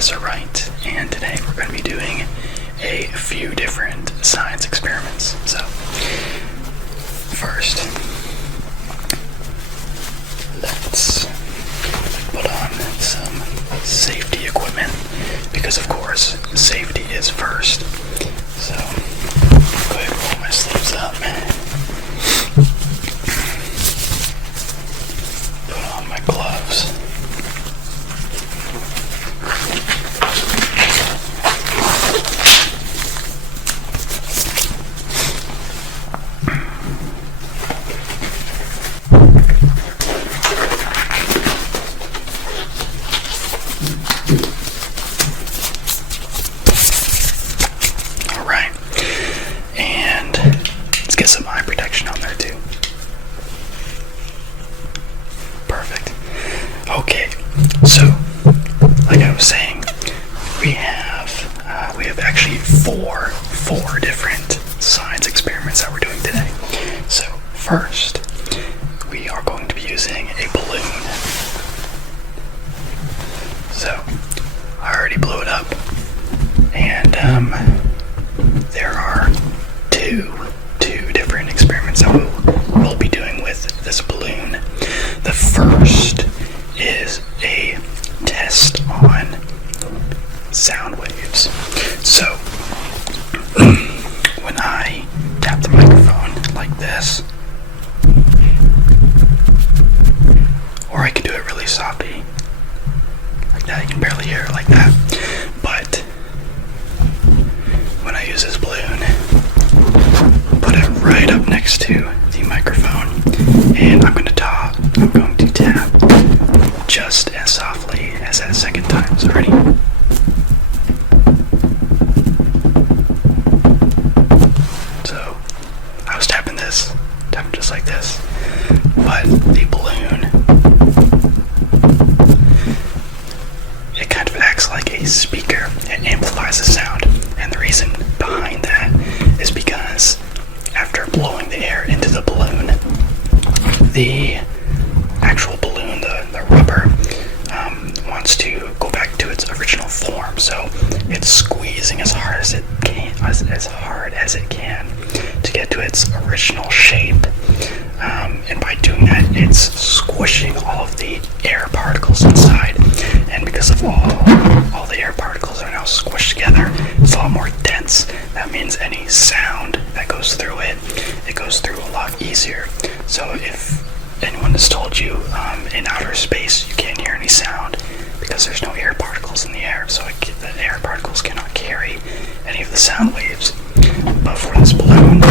Professor Wright, and today we're going to be doing a few different science experiments. So, first, let's put on some safety equipment, because of course, safety is first. So, go ahead and roll my sleeves up. Put on my gloves. Alright, and let's get some eye protection on there too. Perfect. Okay, so like I was saying, we have actually four different science experiments that we're doing today. So first, we are going to be using a balloon. So I already blew it up, and there are two different experiments that we'll be doing with this balloon. The first is a test on sound waves. So when I tap the microphone like this, or I can do it really softly like that, you can barely hear it like that, but when I use this balloon, put it right up next to the microphone, and I'm going to tap just as softly as that second time. So ready? So I was tapping just like this, but the balloon, it kind of acts like a speaker. It amplifies the sound, and the reason behind that is because after blowing the air into the balloon, the actual balloon, the rubber, wants to go back to its original form. So it's squeezing as hard as it can to get to its original shape. And by doing that, it's squishing all of the air particles inside. And because of all the air particles are now squished together, it's a lot more dense. That means any sound that goes through it goes through a lot easier. So if anyone has told you in outer space you can't hear any sound because there's no air particles in the air, so the air particles cannot carry any of the sound waves. But for this balloon,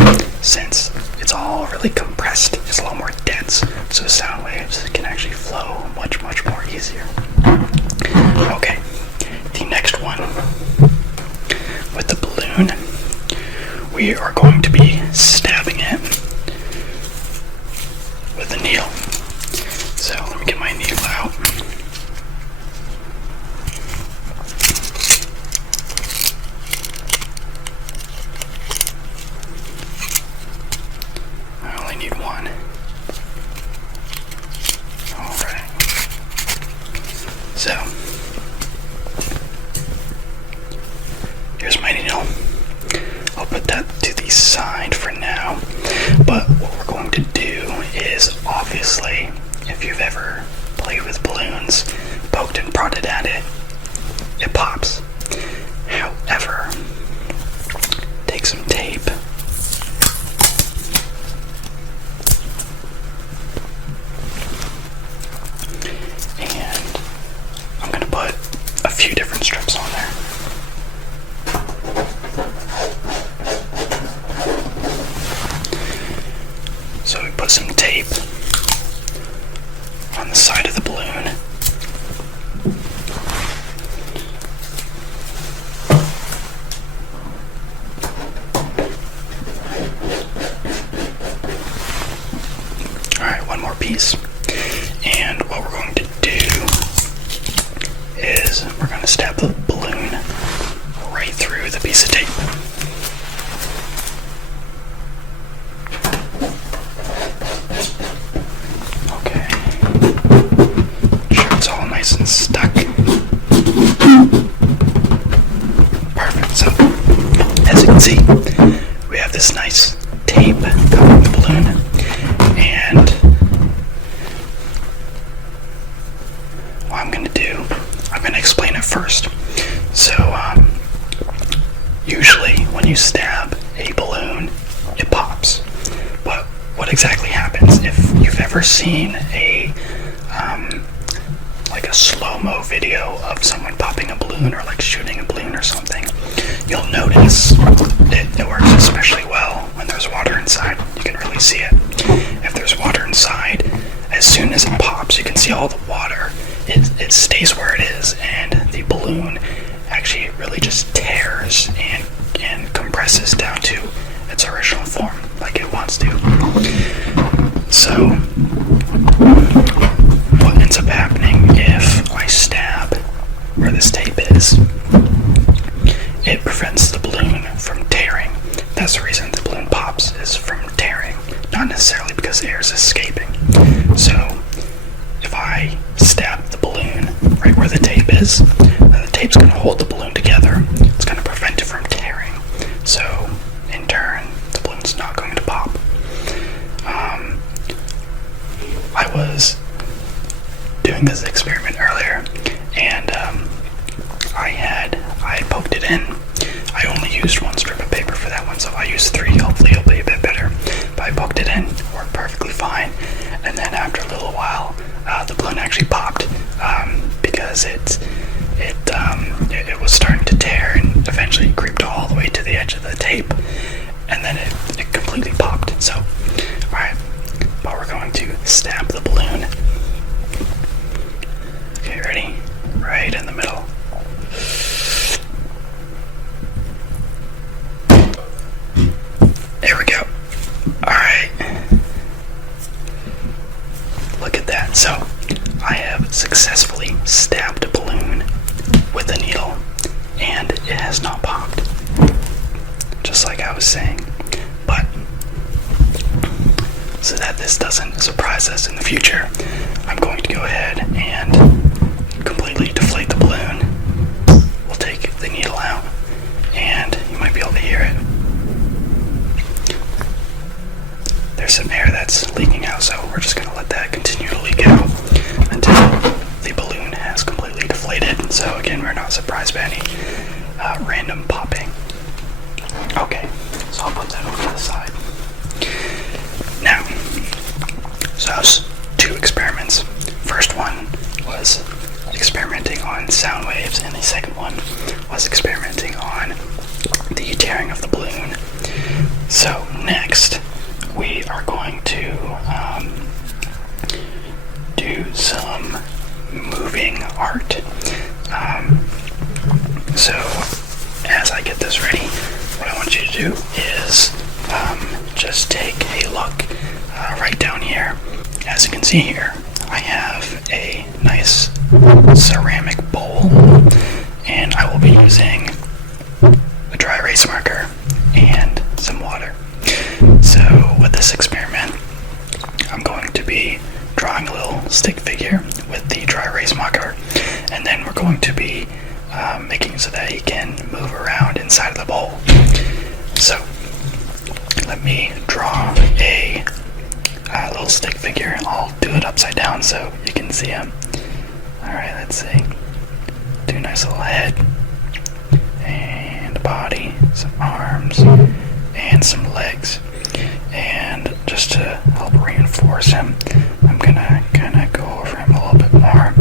since it's all really compressed, it's a lot more dense, so the sound waves can actually flow much more easier. Okay, the next one, with the balloon, we are going to be stabbing it with a needle. So let me get my needle out. I only need one. Alright. So here's my needle. I'll put that to the side. first. So usually when you stab a balloon, it pops. But what exactly happens, if you've ever seen a like a slow-mo video of someone popping a balloon or like shooting a balloon or something, you'll notice it works especially well when there's water inside. You can really see it. If there's water inside, as soon as it pops, you can see all the water. It stays where it is, and the balloon actually really just tears and compresses down to its original form like it wants to. So what ends up happening if I stab where this tape is, it prevents the balloon from tearing. That's the reason the balloon pops, is from tearing, not necessarily because air is escaping. So if I stab the balloon right where the tape is, then the tape's going to hold the balloon together. It's going to prevent it from tearing. So in turn, the balloon's not going to pop. I was doing this experiment earlier, and I had poked it in. I only used one strip of paper for that one, so I used 3. Hopefully it'll be a bit better. But I poked it in, worked perfectly fine, and then after a little while, the balloon actually popped because it was starting to tear, and eventually creeped all the way to the edge of the tape, and then it completely popped. So, alright, but we're going to stab the balloon. Okay, ready? Right in the middle. There we go. Alright. Look at that. So, I have successfully stabbed a balloon with a needle, and it has not popped. Just like I was saying. But, so that this doesn't surprise us in the future, I'm going to go ahead and completely deflate the balloon. We'll take the needle out, and you might be able to hear it. There's some air that's leaking out, so we're just going to let that continue to leak out until the balloon has completely deflated. So again, we're not surprised by any random popping. Okay, so I'll put that over to the side. Now, so that was 2 experiments. First one was experimenting on sound waves, and the second one was experimenting on the tearing of the balloon. So next, we are going to do some moving art. So as I get this ready, what I want you to do is just take a look right down here. As you can see here, I have a nice ceramic bowl, and I will be using a dry erase marker and some water. So with this experiment, I'm going to be drawing a little stick figure with the dry erase marker, and then we're going to be making so that he can move around inside of the bowl. So let me draw a little stick figure. I'll do it upside down so you can see him. Alright, let's see. Do a nice little head and a body, some arms, and some legs. And just to help reinforce him, I'm gonna kind of go over him a little bit more.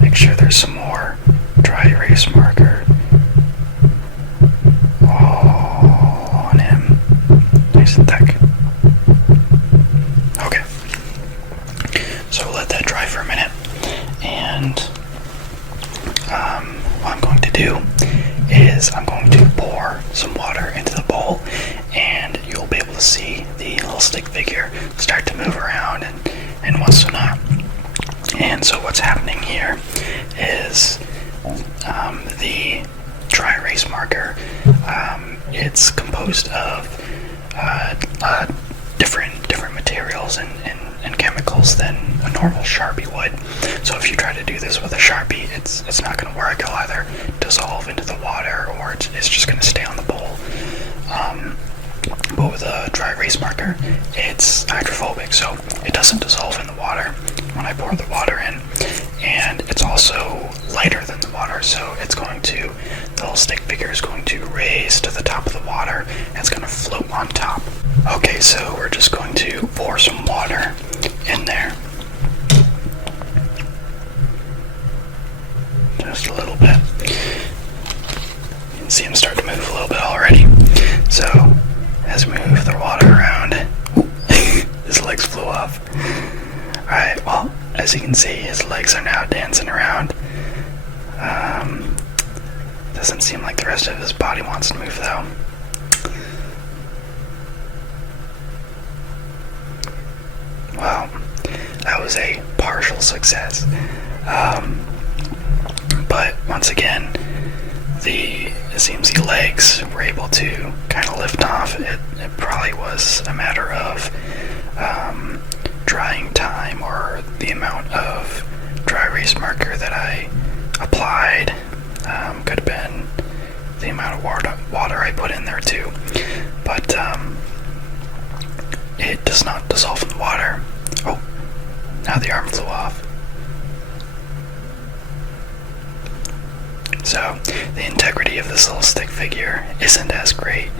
Make sure there's some more dry erase marker all on him, nice and thick. Okay, so we'll let that dry for a minute, and what I'm going to do is I'm going to pour some water into the bowl, and you'll be able to see the little stick figure start to move around and whatnot. And so what's happening here is the dry erase marker, it's composed of different materials and chemicals than a normal Sharpie would. So if you try to do this with a Sharpie, it's not going to work. It'll either dissolve into the water, or it's just going to stay on the bowl. But with a dry erase marker, it's hydrophobic, so it doesn't dissolve in the water when I pour the water in, and it's also lighter than the water, so the little stick figure is going to raise to the top of the water, and it's going to float on top. Okay, so we're just going to pour some water in there. Just a little bit. You can see him start to move a little bit already. So, as we move the water around, his legs flew off. Alright, well, as you can see, his legs are now dancing around. Doesn't seem like the rest of his body wants to move, though. Well, that was a partial success. But once again, it seems the legs were able to kind of lift off. It probably was a matter of drying time, or the amount of dry erase marker that I applied. Could have been the amount of water I put in there too. But it does not dissolve in the water. Oh, now the arm flew off. So the integrity of this little stick figure isn't as great.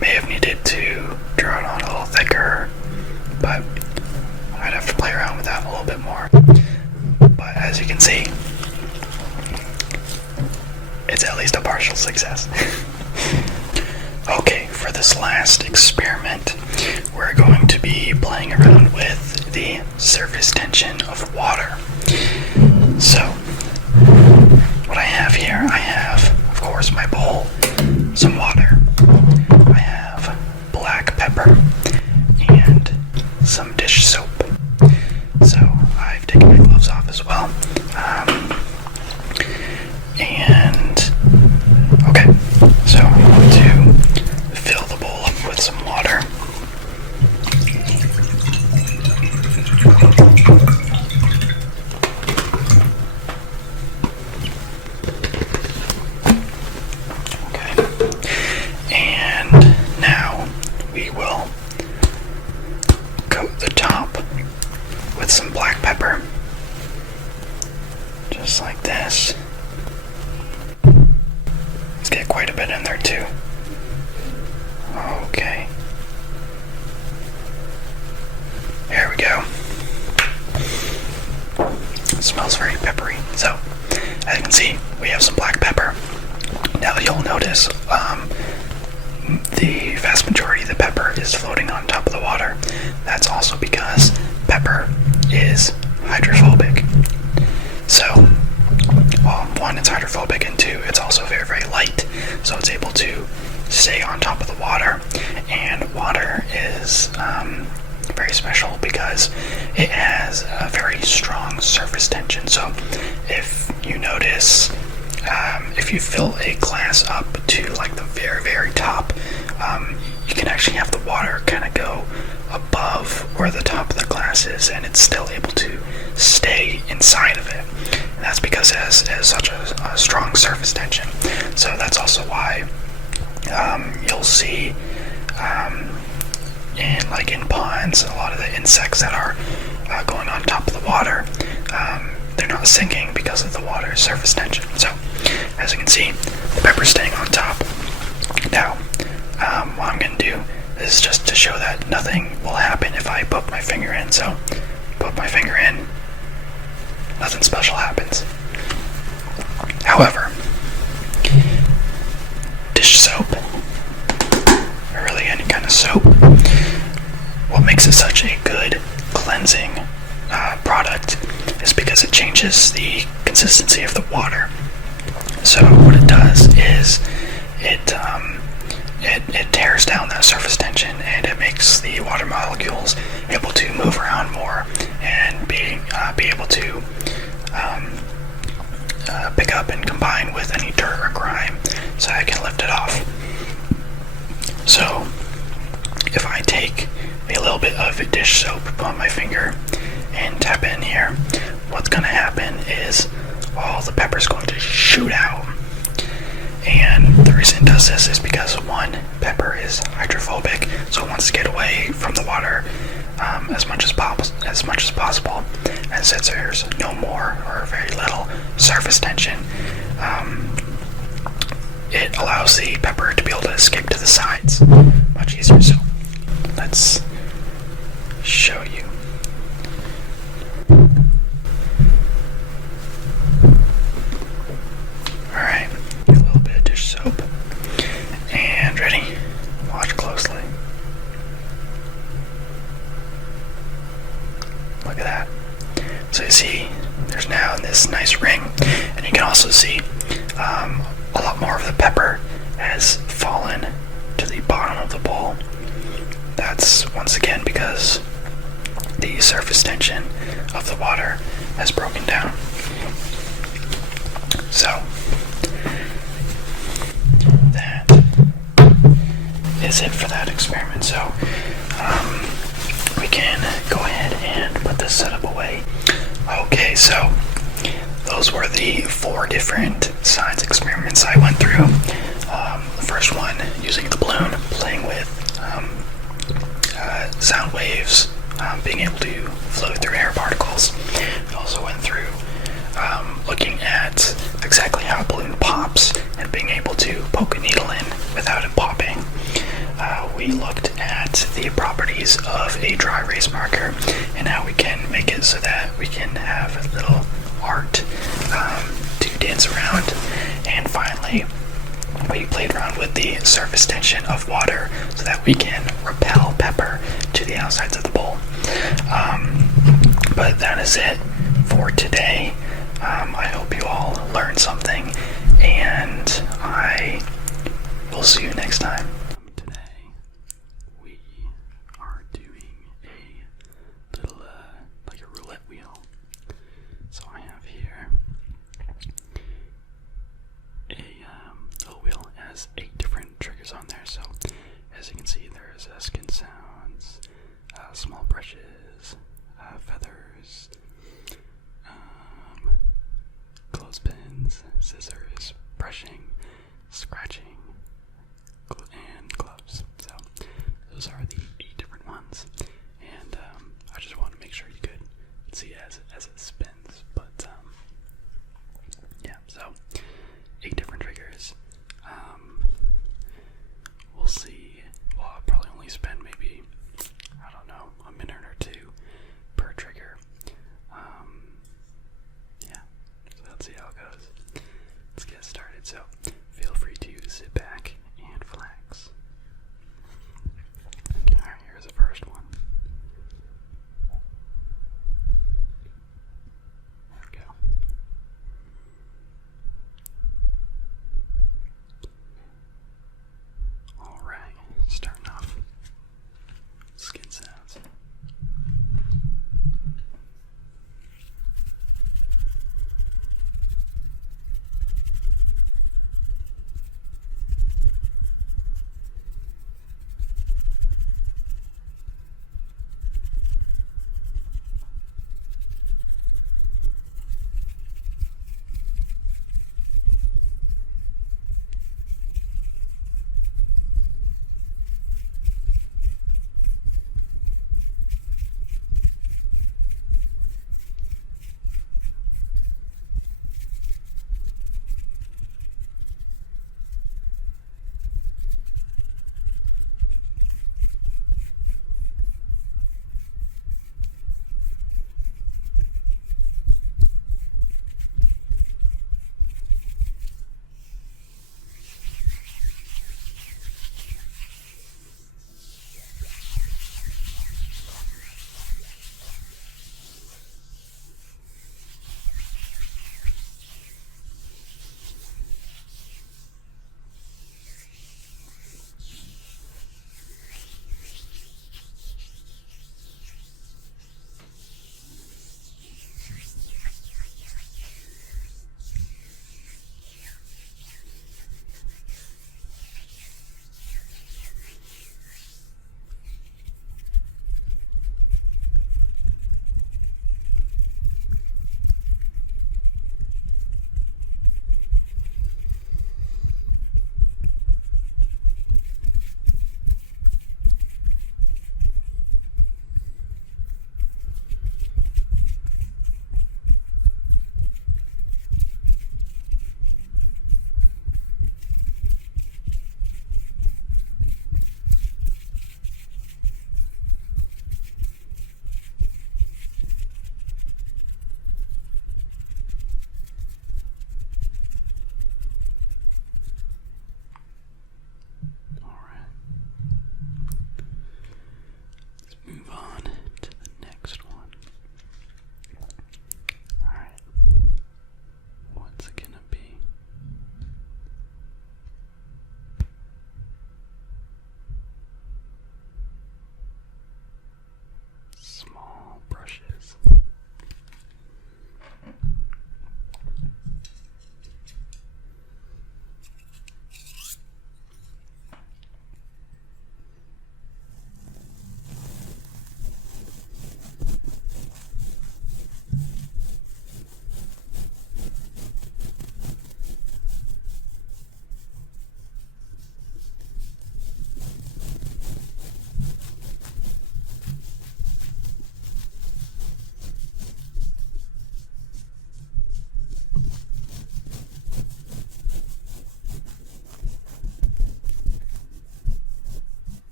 May have needed to draw it on a little thicker, but I'd have to play around with that a little bit more. But as you can see, it's at least a partial success. Okay, for this last experiment, we're going to be playing around with the surface tension of water. So, what I have here, I have, of course, my bowl, some water, I have black pepper, and some dish soap. So, I've taken my gloves off as well. Okay, so I'm going to fill the bowl up with some water. Some black pepper, just like this. Let's get quite a bit in there too. Okay, there we go. It smells very peppery. So, as you can see, we have some black pepper. Now you'll notice the vast majority of the pepper is floating on top of the water. That's also because pepper is hydrophobic. So, well, one, it's hydrophobic, and two, it's also very, very light. So it's able to stay on top of the water. And water is very special because it has a very strong surface tension. So if you notice, if you fill a glass up to like the very, very top, you can actually have the water kind of go above where the top of the glass is, and it's still able to stay inside of it. And that's because it has such a strong surface tension. So that's also why you'll see in ponds, a lot of the insects that are going on top of the water, they're not sinking because of the water's surface tension. So as you can see, the pepper's staying on top. Now, what I'm going to do is just to show that nothing will happen if I poke my finger in. So, put my finger in, nothing special happens. However, dish soap, or really any kind of soap, what makes it such a good cleansing product is because it changes the consistency of the water. So what it does is it tears down that surface tension, and it makes the water molecules able to move around more and be able to pick up and combine with any dirt or grime, so I can lift it off. So if I take a little bit of dish soap on my finger and tap in here, what's going to happen is all the pepper's going to shoot out. And the reason it does this is because, one, pepper is hydrophobic, so it wants to get away from the water as much as possible. And since there's no more or very little surface tension, it allows the pepper to be able to escape to the sides much easier. So let's show you. Alright, a little bit of dish soap. And ready? Watch closely. Look at that. So you see, there's now this nice ring, and you can also see a lot more of the pepper has fallen to the bottom of the bowl. That's once again because the surface tension of the water has broken down. So that is it for that experiment. So we can go ahead and put this setup away. Okay, so those were the 4 different science experiments I went through. The first one, using the balloon, playing with sound waves, being able to flow through air particles. We also went through looking at exactly how a balloon pops and being able to poke a needle in without it popping. We looked at the properties of a dry erase marker and how we can make it so that we can have a little art to dance around. And finally, we played around with the surface tension of water so that we can repel pepper to the outsides of the bowl. But that is it for today. I hope you all learned something, and I will see you next time. Today we are doing a little like a roulette wheel. So I have here a wheel has 8 different triggers on there. So as you can see, there's skin sounds, small brushes, feathers, clothespins, scissors, brushing, scratching, and gloves. So those are the 8 different ones, and I just want to make sure you could see as it spins. But yeah, so 8 different triggers. We'll see. Well, I'll probably only spend maybe, I don't know, a minute or 2 per trigger. Yeah, so let's see how it goes. Let's get started. So feel free to sit back and relax. Alright, here's the first one. There we go. Alright, starting off. Skin sounds.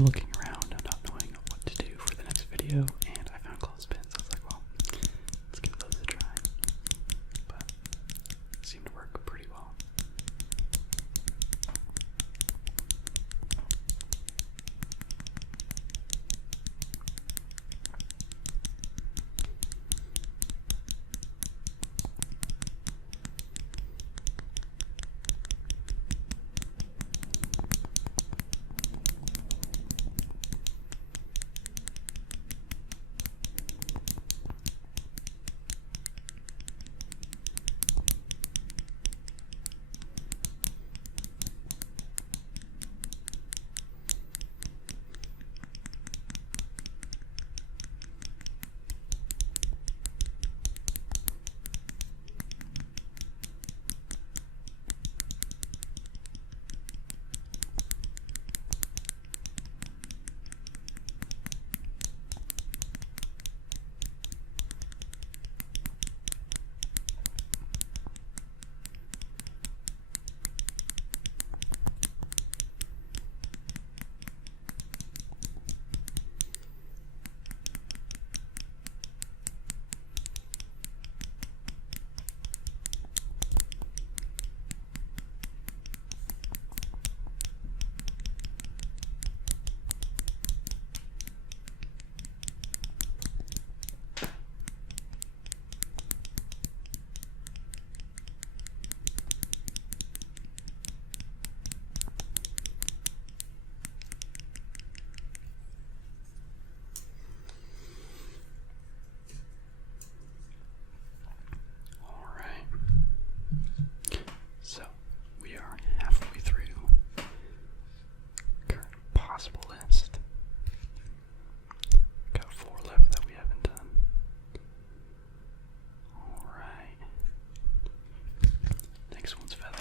looking around and not knowing what to do for the next video, and I found clothespins. I was like, well, let's give those a try. But it seemed to work pretty well. So, we are halfway through current possible list. Got 4 left that we haven't done. Alright. Next one's feathers.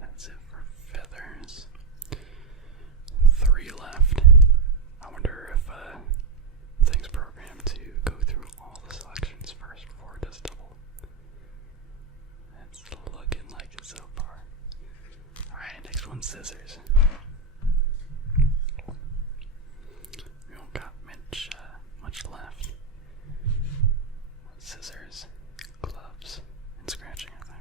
That's it for feathers. 3 left. I wonder if things programmed to go through all the selections first before it does double. That's looking like it so far. Alright, next one's scissors. We don't got much left. Scissors, gloves, and scratching, I think.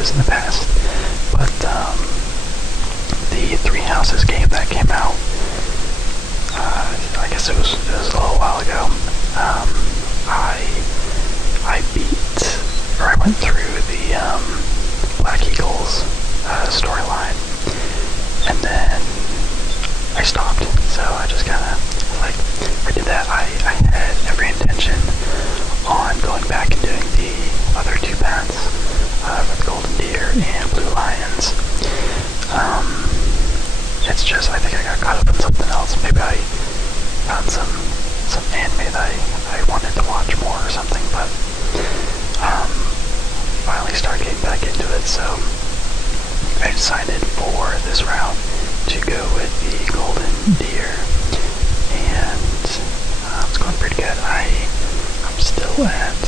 used in the past. But the Three Houses game that came out, I guess it was a little while ago. I beat, or I went through the Black Eagles storyline, and then I stopped. So I just kind of I did that. I had every intention on going back and doing the other two paths with Golden Deer and Blue Lions. It's just I think I got caught up in something else. Maybe I found some anime that I wanted to watch more or something, but finally started getting back into it. So I decided for this route to go with the Golden Deer, and it's going pretty good. I'm still at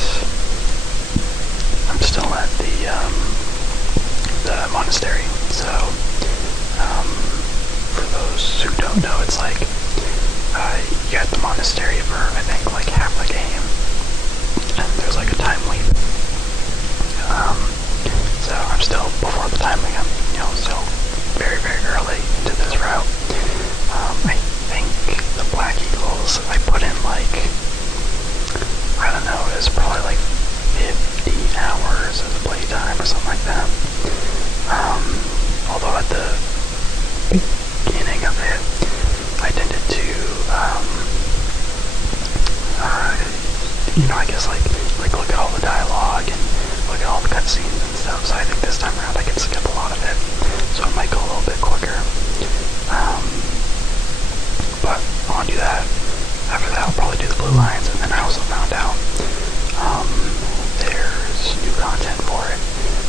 the monastery. So for those who don't know, it's like you at the monastery for I think like half the game, and there's like a time leap. So I'm still before the time leap. I'm still very, very early into this route. I think the Black Eagles I put in like, I don't know, it was probably like 50 hours of playtime or something like that. Although at the beginning of it, I tended to, I guess like look at all the dialogue and look at all the cutscenes and stuff. So I think this time around I can skip a lot of it, so it might go a little bit quicker. But I'll do that. After that, I'll probably do the Blue Lions, and then I also found out there's new content for it.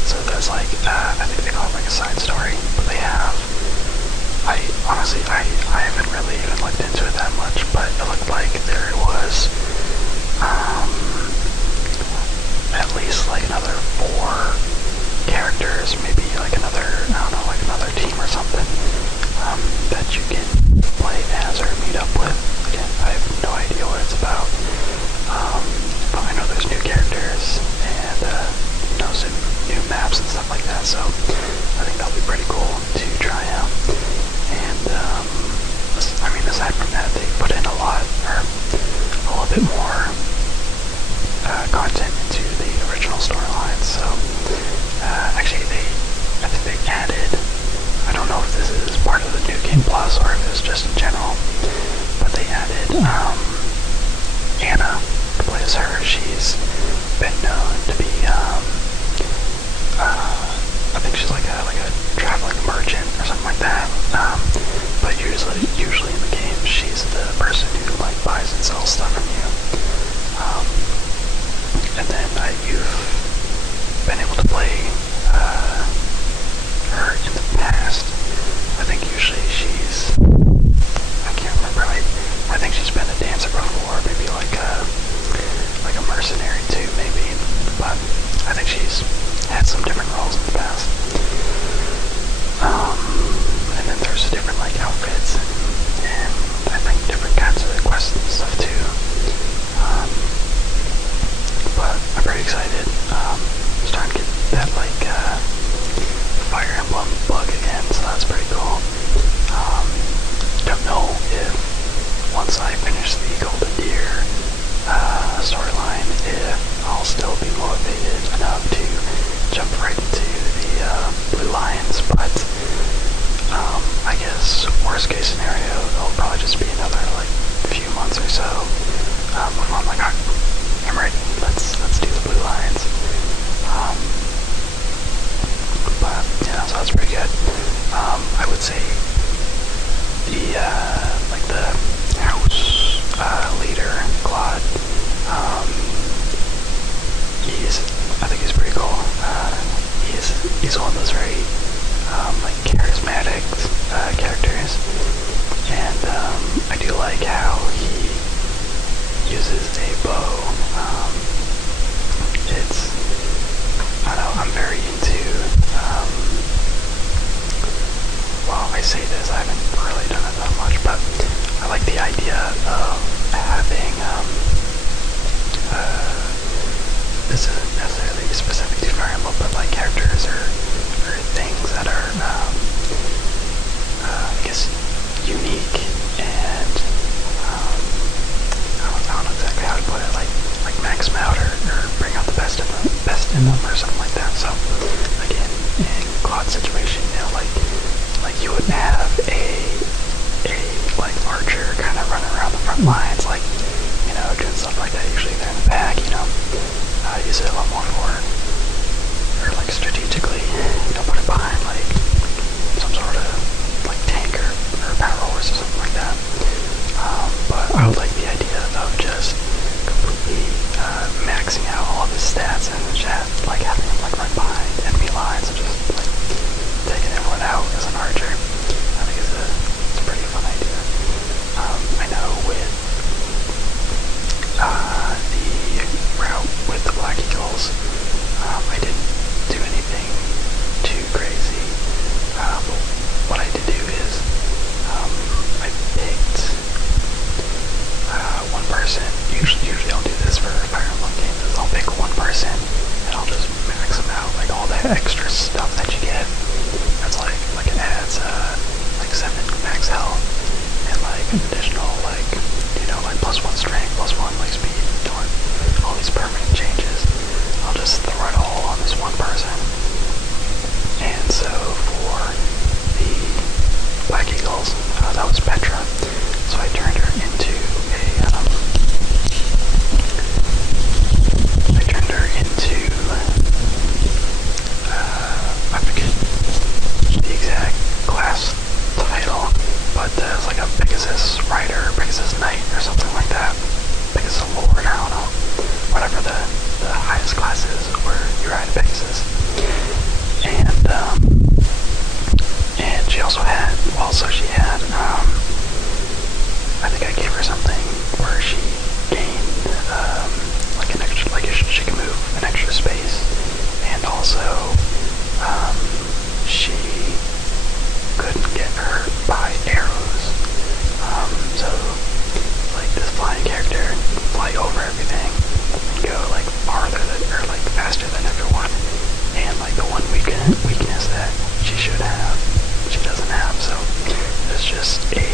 So there's like, I think they call it like a side story, but they have. I haven't really even looked into it that much, but it looked like there was at least like another 4 characters, maybe like another, I don't know, like another team or something that you can play as or meet up with. Again, I have no idea what it's about, but I know there's new characters and some new maps and stuff like that, so I think that'll be pretty cool to try out. And aside from that, they put in a little bit more content into the original storyline. So actually, I think they added, I don't know if this is part of the New Game Plus or if it's just in general, but they added Anna to play as her. She's been known to be I think she's like a traveling merchant or something like that. But usually in the game, she's the person who like buys and sells stuff from you. And then you've been able to play her in the past. I think usually I can't remember. I think she's been a dancer before, maybe like a mercenary too, maybe. But I think she's had some different roles in the past. And then there's different like outfits and I think different kinds of quests and stuff too. But I'm pretty excited. Starting to get that like Fire Emblem bug again, so that's pretty cool. Don't know if once I finish the Golden Deer storyline, if I'll still be motivated enough to jump right into the Blue Lions, but I guess worst case scenario, it'll probably just be another like few months or so before I'm like, I'm ready. Let's do the Blue Lions. But yeah, so that's pretty good. I would say the house leader, Claude. I think he's pretty cool. He's one of those very like charismatic characters, and I do like how he uses a bow. I don't know, I'm very into well, I say this, I haven't really done it that much, but I like the idea of having this isn't necessarily specific to Fire Emblem, but like characters or odd situation, like you would have a like archer kind of running around the front lines, like, doing stuff like that. Usually they're in the back, use it a lot more for, or like strategically, put it behind like some sort of like tank or power horse or something like that. But I would like the idea of just completely maxing out all of his stats and just like having him like right behind enemy lines and just like taking everyone out as an archer. I think it's a pretty fun idea. I know with the route with the Black Eagles, I didn't do anything too crazy. But what I did do is I picked one person. Usually I'll do this for Fire Emblem games. I'll pick one person and I'll just max them out, like all the extra stuff that you get. That's like it adds like 7 max health and like an additional like like +1 strength, +1 like speed, doing all these permanent changes. I'll just throw it all on this one person. And so for the Black Eagles, that was Petra. So I turned her into I forget the exact class title, but it's like a Pegasus Rider, Pegasus Knight, or something like that. Pegasus Lord, I don't know. Whatever the highest class is where you ride a Pegasus. And she also had, I think I gave her something where she gained like an extra, like she can move an extra space, and also she couldn't get hurt by arrows. So like this flying character can fly over everything and go like farther than, or like faster than everyone. And like the one weakness that she should have, she doesn't have. So it's just a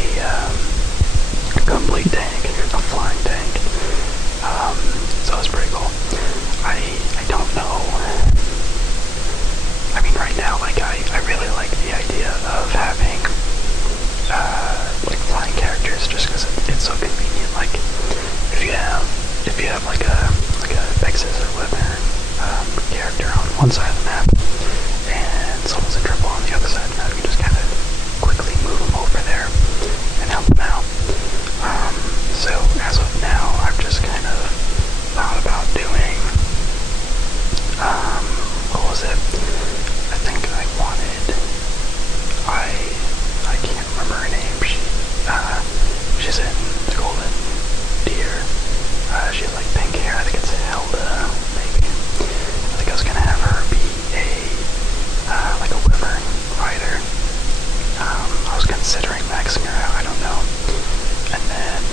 complete tank, a flying tank. So it's pretty cool. I don't know. I mean, right now, like I really like the idea of having like flying characters, just because it's so convenient. Like if you have like a Pegasus or whatever character on one side of the map and someone's in trouble on the other side of the map, you just kind of quickly move them over there and help them out. So as of now, I've just kind of thought about doing what was it? I think I can't remember her name. She's in the Golden Deer. She has like pink hair. I think it's Hilda, maybe. I think I was gonna have her be like a Wyvern rider. I was considering maxing her out. I don't know. And then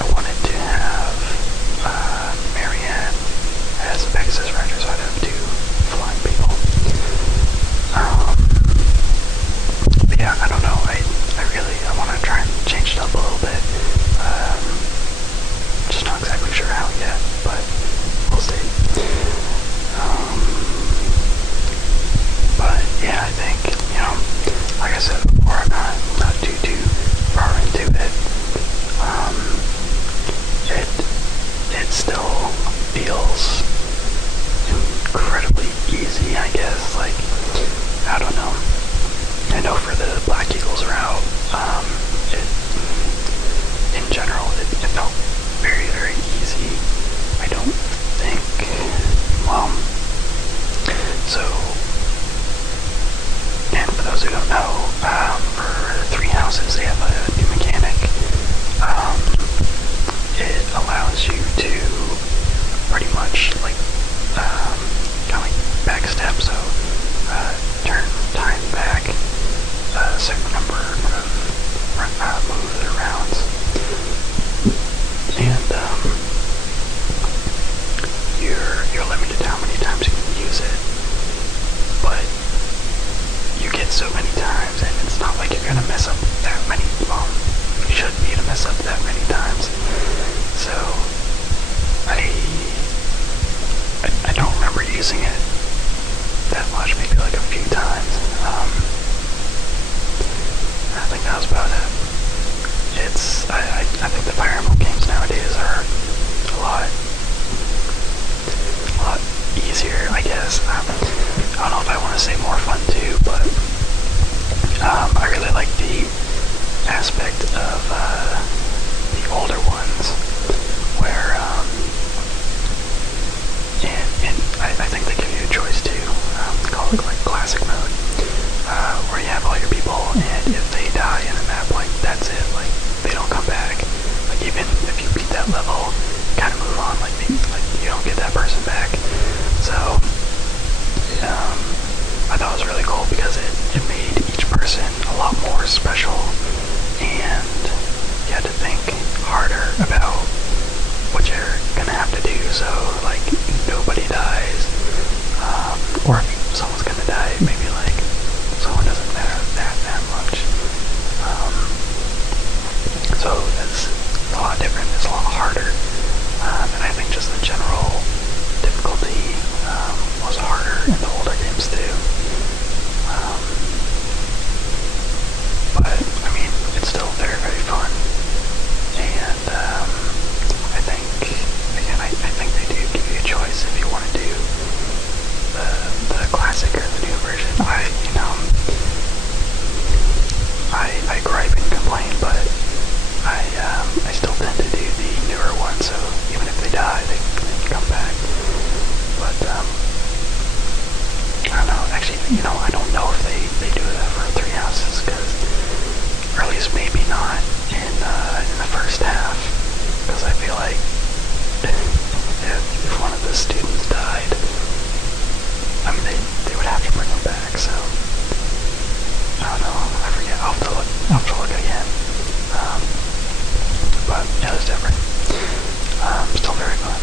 I wanted to have Marianne as a Pegasus rider, so I'd have 2 flying people. But yeah, I don't know. I want to try and change it up a little bit. Just not exactly sure how yet, but we'll see. But yeah, I think, like I said before, I'm not too far into it. It still feels incredibly easy, I guess. Like, I don't know. I know for the Black Eagles route, in general, it felt very, very easy. I don't think, so, and for those who don't know, for 3 houses, they have a new mechanic. It allows you to pretty much, like, kind of like backstep, so, turn time back a certain number of moves or rounds. And you're limited to how many times you can use it. But you get so many times, and it's not like you're gonna mess up that many. Well, you shouldn't need to mess up that many times. So I don't remember using it that much, maybe like a few times. I think the Fire Emblem games nowadays are a lot easier, I guess. I don't know if I want to say more fun too, but I really like the aspect of the older ones, where and I think they give you a choice too. They call it like classic mode, where you have all your people, and if they die in a map, like that's it. Like they don't come back. Like even if you beat that level, kind of move on. Like you don't get that person back. So I thought it was really cool because it made each person a lot more special, and you had to think harder about what you're gonna have to do. So like nobody dies, or if someone's gonna die, maybe like someone doesn't matter that much. So it's a lot different. It's a lot harder, and I think just the general difficulty was harder in the older games too. But I mean, it's still very, very fun, and I think again, I think they do give you a choice if you want to do the classic or the new version. I gripe and complain, but I still tend to do the newer one. So even if they die, they can come back. But I don't know. Actually, I don't know if they do that for Three Houses, or at least maybe not in the first half, because I feel like if one of the students died, I mean they would have to bring them back. So I don't know. I forget. I'll have to look again. But it was different. Still very fun.